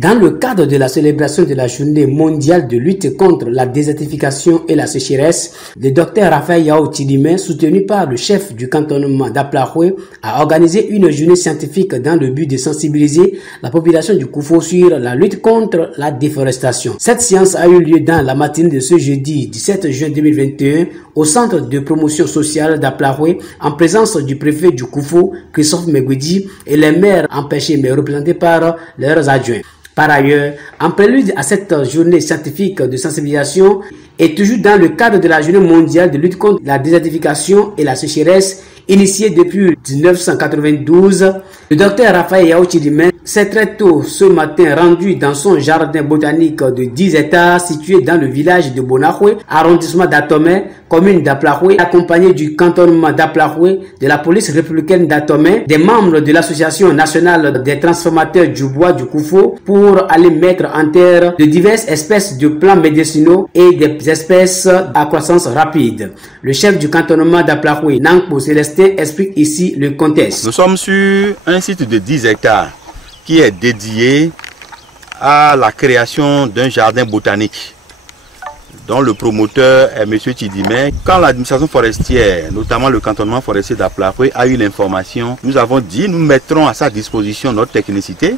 Dans le cadre de la célébration de la journée mondiale de lutte contre la désertification et la sécheresse, le docteur Raphaël Yao Tidimé, soutenu par le chef du cantonnement d'Aplahoué, a organisé une journée scientifique dans le but de sensibiliser la population du Koufo sur la lutte contre la déforestation. Cette séance a eu lieu dans la matinée de ce jeudi 17 juin 2021 au centre de promotion sociale d'Aplahoué en présence du préfet du Koufo, Christophe Megwedi, et les maires empêchés mais représentés par leurs adjoints. Par ailleurs, en prélude à cette journée scientifique de sensibilisation et toujours dans le cadre de la journée mondiale de lutte contre la désertification et la sécheresse initiée depuis 1992, le docteur Raphaël Yao Tidimé s'est très tôt ce matin rendu dans son jardin botanique de 10 hectares situé dans le village de Bonahoué, arrondissement d'Atomé, commune d'Aplahoué, accompagné du cantonnement d'Aplahoué, de la police républicaine d'Atomé, des membres de l'association nationale des transformateurs du bois du Koufo pour aller mettre en terre de diverses espèces de plants médicinaux et des espèces à croissance rapide. Le chef du cantonnement d'Aplahoué, Nankpo Célestin, explique ici le contexte. Nous sommes sur un site de 10 hectares qui est dédié à la création d'un jardin botanique dont le promoteur est M. Tidimé. Quand l'administration forestière, notamment le cantonnement forestier d'Aplahoué, a eu l'information, nous avons dit nous mettrons à sa disposition notre technicité,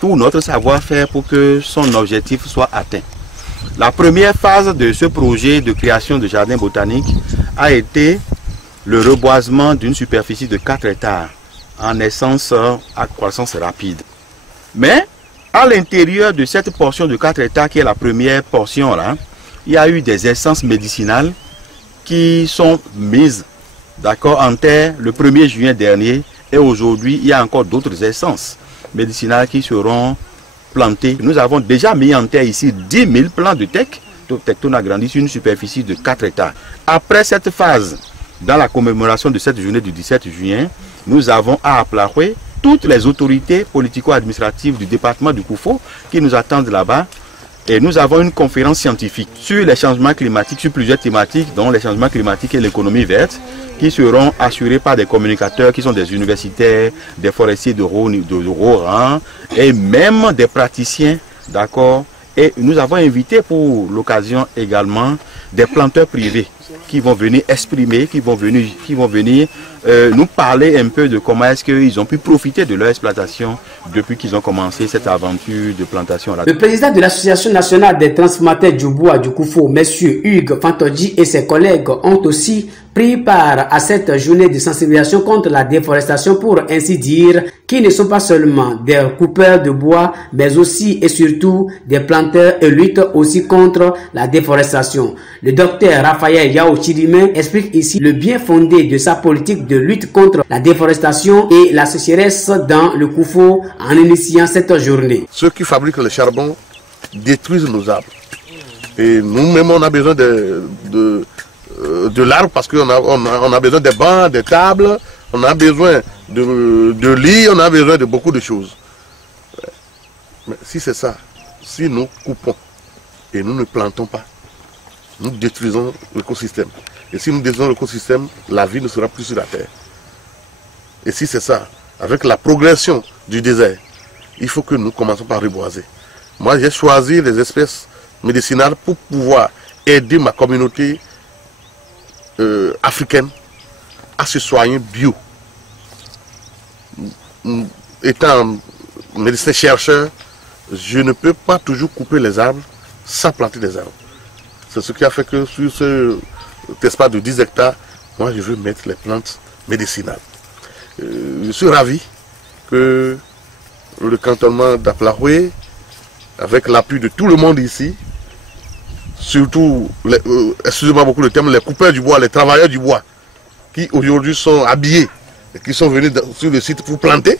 tout notre savoir-faire pour que son objectif soit atteint. La première phase de ce projet de création de jardin botanique a été le reboisement d'une superficie de 4 hectares, en essence à croissance rapide. Mais à l'intérieur de cette portion de 4 hectares, qui est la première portion là, il y a eu des essences médicinales qui sont mises en terre le 1er juin dernier. Et aujourd'hui, il y a encore d'autres essences médicinales qui seront plantées. Nous avons déjà mis en terre ici 10 000 plants de teck. On a grandi sur une superficie de 4 hectares. Après cette phase, dans la commémoration de cette journée du 17 juin, nous avons à Aplahoué toutes les autorités politico-administratives du département du Koufo qui nous attendent là-bas. Et nous avons une conférence scientifique sur les changements climatiques, sur plusieurs thématiques, dont les changements climatiques et l'économie verte, qui seront assurés par des communicateurs qui sont des universitaires, des forestiers de haut rang et même des praticiens, d'accord. Et nous avons invité pour l'occasion également des planteurs privés qui vont venir exprimer, qui vont venir nous parler un peu de comment est-ce qu'ils ont pu profiter de leur exploitation depuis qu'ils ont commencé cette aventure de plantation. Le président de l'Association nationale des transformateurs du bois du Koufo, M. Hugues Fantodji, et ses collègues ont aussi pris part à cette journée de sensibilisation contre la déforestation pour ainsi dire, qui ne sont pas seulement des coupeurs de bois, mais aussi et surtout des planteurs et luttent aussi contre la déforestation. Le docteur Raphaël Yao Tidimé explique ici le bien fondé de sa politique de lutte contre la déforestation et la sécheresse dans le Koufo en initiant cette journée. Ceux qui fabriquent le charbon détruisent nos arbres. Et nous-mêmes, on a besoin de l'arbre parce qu'on a besoin des bancs, des tables, on a besoin de lits, on a besoin de beaucoup de choses. Mais si c'est ça, si nous coupons et nous ne plantons pas, nous détruisons l'écosystème. Et si nous détruisons l'écosystème, la vie ne sera plus sur la terre. Et si c'est ça, avec la progression du désert, il faut que nous commençons par reboiser. Moi, j'ai choisi les espèces médicinales pour pouvoir aider ma communauté africaine à se soigner bio. Étant médecin chercheur, je ne peux pas toujours couper les arbres sans planter des arbres. C'est ce qui a fait que sur ce espace de 10 hectares, moi je veux mettre les plantes médicinales. Je suis ravi que le cantonnement d'Aplahoué, avec l'appui de tout le monde ici, surtout, excusez-moi beaucoup le terme, les coupeurs du bois, les travailleurs du bois, qui aujourd'hui sont habillés et qui sont venus sur le site pour planter,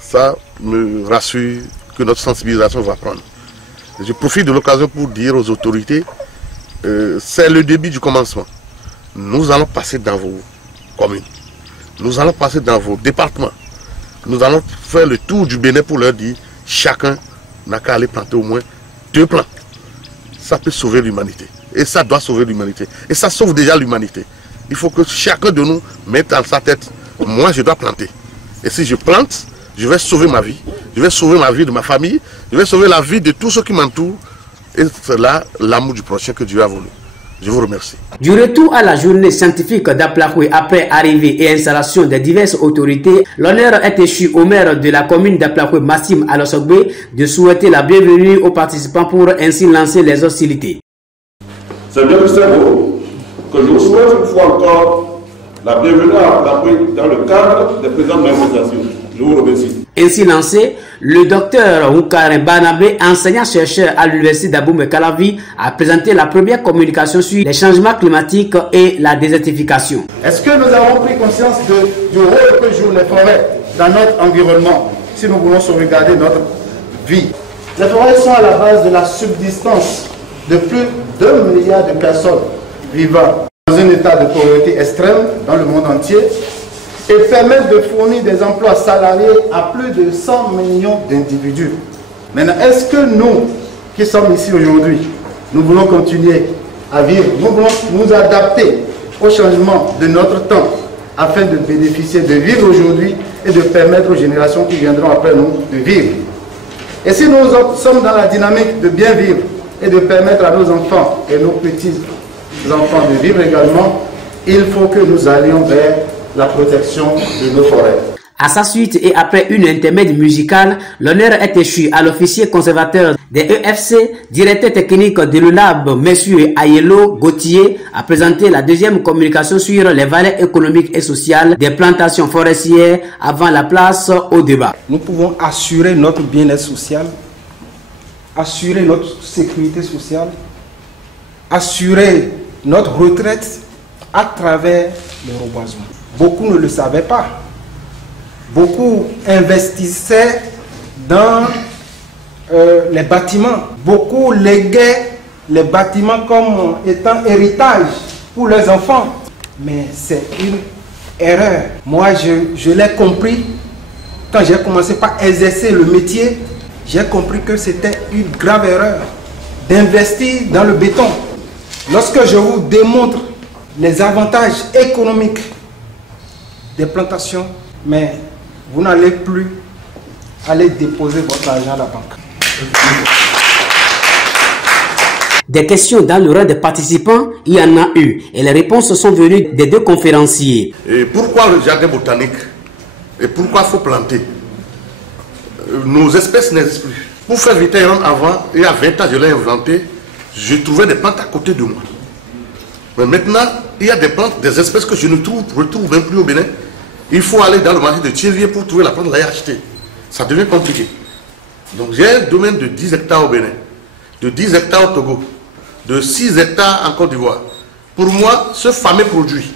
ça me rassure que notre sensibilisation va prendre. Je profite de l'occasion pour dire aux autorités, c'est le début du commencement. Nous allons passer dans vos communes, nous allons passer dans vos départements, nous allons faire le tour du Bénin pour leur dire, chacun n'a qu'à aller planter au moins 2 plants. Ça peut sauver l'humanité. Et ça doit sauver l'humanité. Et ça sauve déjà l'humanité. Il faut que chacun de nous mette dans sa tête, moi je dois planter. Et si je plante, je vais sauver ma vie. je vais sauver ma vie de ma famille, je vais sauver la vie de tous ceux qui m'entourent. Et c'est là l'amour du prochain que Dieu a voulu. Je vous remercie. Du retour à la journée scientifique d'Aplakwe après arrivée et installation des diverses autorités, l'honneur est échu au maire de la commune d'Aplakwe, Massim Alosogbe, de souhaiter la bienvenue aux participants pour ainsi lancer les hostilités. C'est bien de beau que je vous souhaite une fois encore la bienvenue à Aplakwe dans le cadre des présentes manifestations. Je vous remercie. Ainsi lancé, le docteur Oukaren Banabé, enseignant-chercheur à l'université d'Abomey-Calavi, a présenté la première communication sur les changements climatiques et la désertification. Est-ce que nous avons pris conscience du rôle que jouent les forêts dans notre environnement si nous voulons sauvegarder notre vie? Les forêts sont à la base de la subsistance de plus d'1 milliard de personnes vivant dans un état de pauvreté extrême dans le monde entier, et permettent de fournir des emplois salariés à plus de 100 millions d'individus. Maintenant, est-ce que nous, qui sommes ici aujourd'hui, nous voulons continuer à vivre, nous voulons nous adapter au changement de notre temps afin de bénéficier de vivre aujourd'hui et de permettre aux générations qui viendront après nous de vivre? Et si nous sommes dans la dynamique de bien vivre et de permettre à nos enfants et nos petits-enfants de vivre également, il faut que nous allions vers la protection de nos forêts. À sa suite et après une intermède musicale, l'honneur est échu à l'officier conservateur des EFC, directeur technique de l'ULAB, M. Ayelo Gauthier, a présenté la deuxième communication sur les valeurs économiques et sociales des plantations forestières avant la place au débat. Nous pouvons assurer notre bien-être social, assurer notre sécurité sociale, assurer notre retraite à travers le reboisement. Beaucoup ne le savaient pas. Beaucoup investissaient dans les bâtiments. Beaucoup léguaient les bâtiments comme étant héritage pour leurs enfants. Mais c'est une erreur. Moi, je l'ai compris quand j'ai commencé par exercer le métier. J'ai compris que c'était une grave erreur d'investir dans le béton. Lorsque je vous démontre les avantages économiques des plantations, mais vous n'allez plus aller déposer votre argent à la banque. Des questions dans le rang des participants, il y en a eu et les réponses sont venues des deux conférenciers. Et pourquoi le jardin botanique? Et pourquoi il faut planter? Nos espèces n'existent plus. Pour faire Vitaïron avant, il y a 20 ans, je l'ai inventé, je trouvais des plantes à côté de moi. Mais maintenant, il y a des plantes, des espèces que je ne retrouve même plus au Bénin. Il faut aller dans le marché de Thierry pour trouver la plante, là et acheter. Ça devient compliqué. Donc j'ai un domaine de 10 hectares au Bénin, de 10 hectares au Togo, de 6 hectares en Côte d'Ivoire. Pour moi, ce fameux produit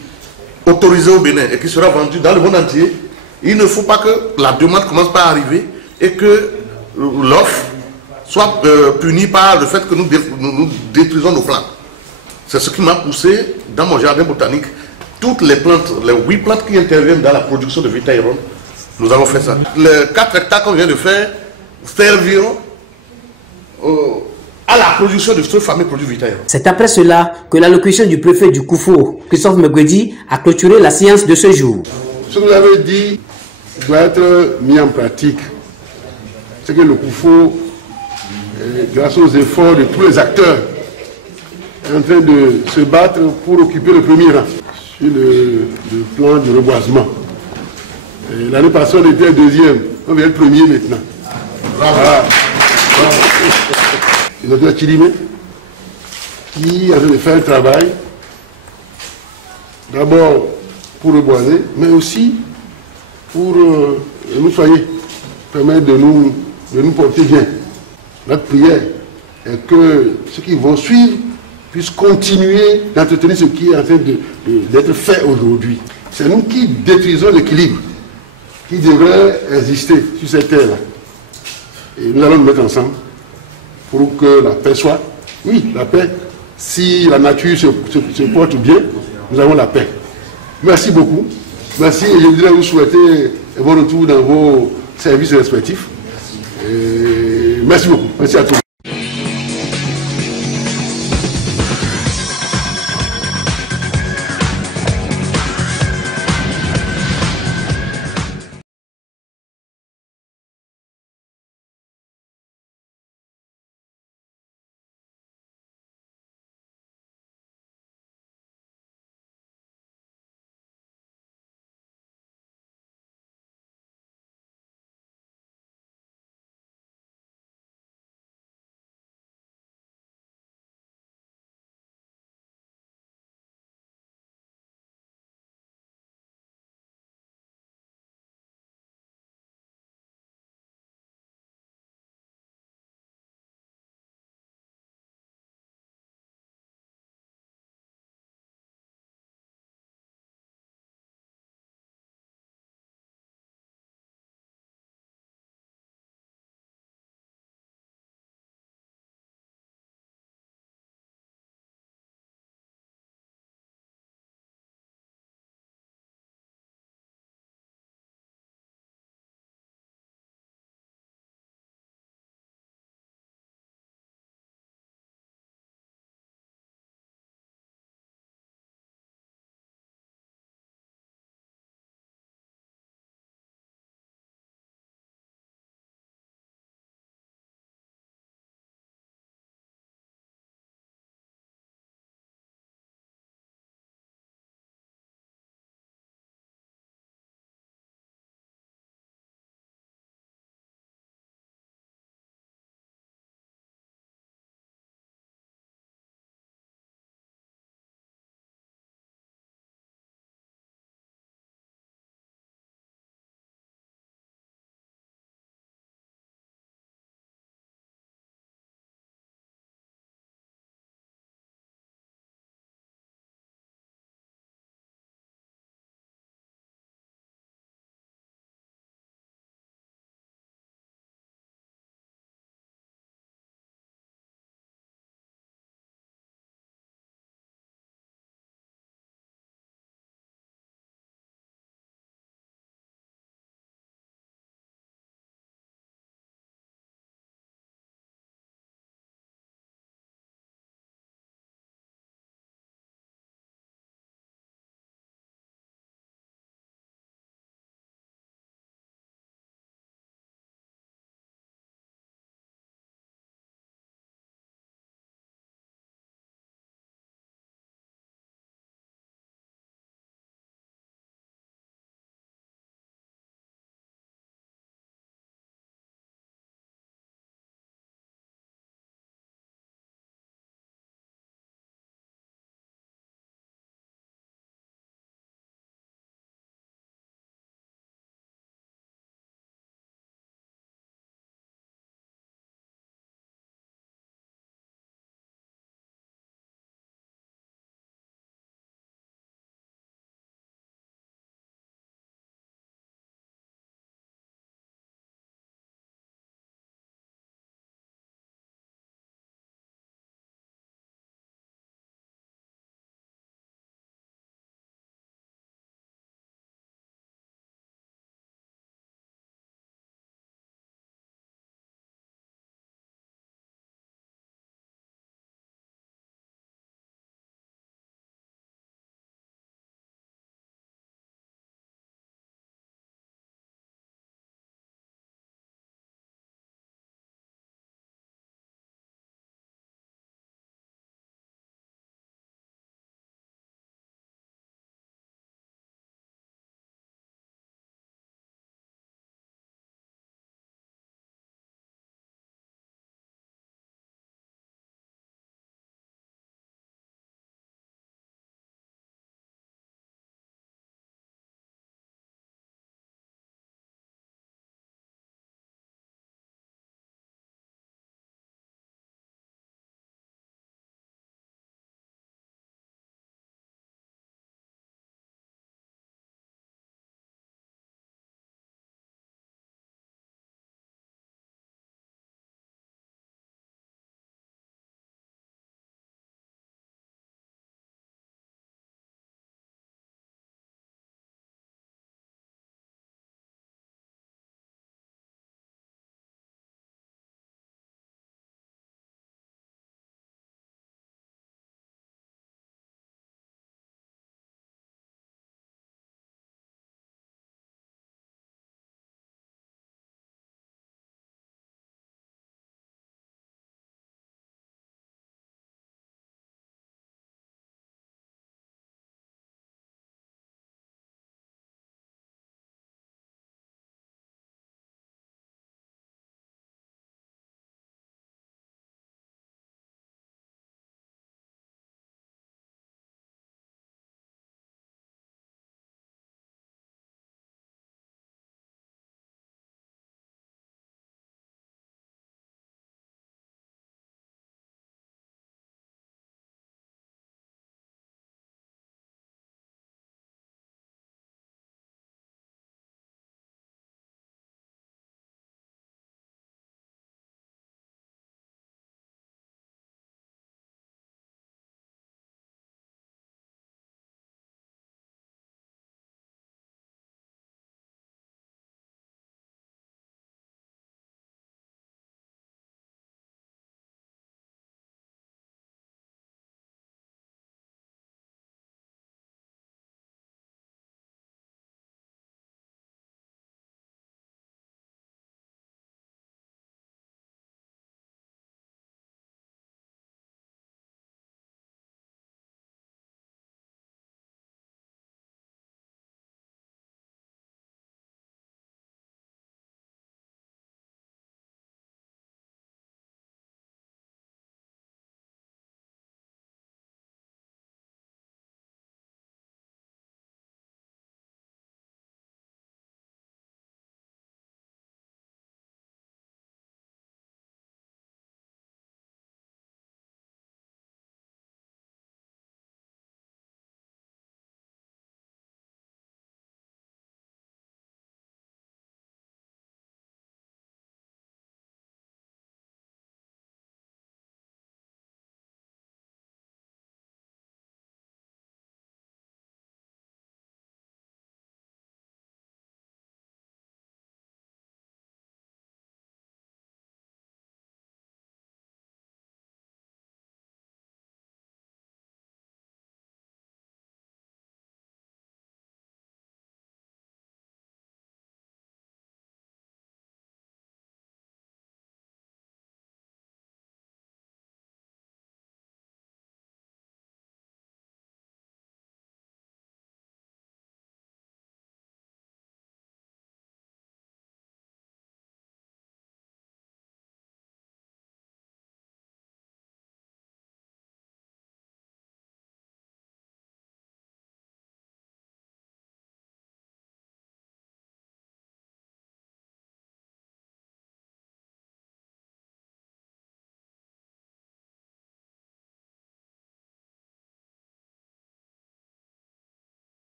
autorisé au Bénin et qui sera vendu dans le monde entier, il ne faut pas que la demande commence par arriver et que l'offre soit punie par le fait que nous détruisons nos plantes. C'est ce qui m'a poussé dans mon jardin botanique. Toutes les plantes, les 8 plantes qui interviennent dans la production de Vitaïron, nous avons fait ça. Les 4 hectares qu'on vient de faire serviront à la production de ce fameux produit Vitaïron. C'est après cela que l'allocution du préfet du Koufo, Christophe Megwedi, a clôturé la séance de ce jour. Ce que vous avez dit doit être mis en pratique. C'est que le Koufo, grâce aux efforts de tous les acteurs, est en train de se battre pour occuper le premier rang sur le plan du reboisement. L'année passée, on était deuxième, on vient le premier maintenant. Voilà. Le docteur Chidimé, qui est en train de faire un travail, d'abord pour reboiser, mais aussi pour nous soigner, permettre de nous porter bien. Notre prière est que ceux qui vont suivre puissent continuer d'entretenir ce qui est en train d'être fait aujourd'hui. C'est nous qui détruisons l'équilibre qui devrait exister sur cette terre-là. Et nous allons nous mettre ensemble pour que la paix soit. Oui, la paix. Si la nature se porte bien, nous avons la paix. Merci beaucoup. Merci et je voudrais vous souhaiter un bon retour dans vos services respectifs. Et merci beaucoup. Merci à tous.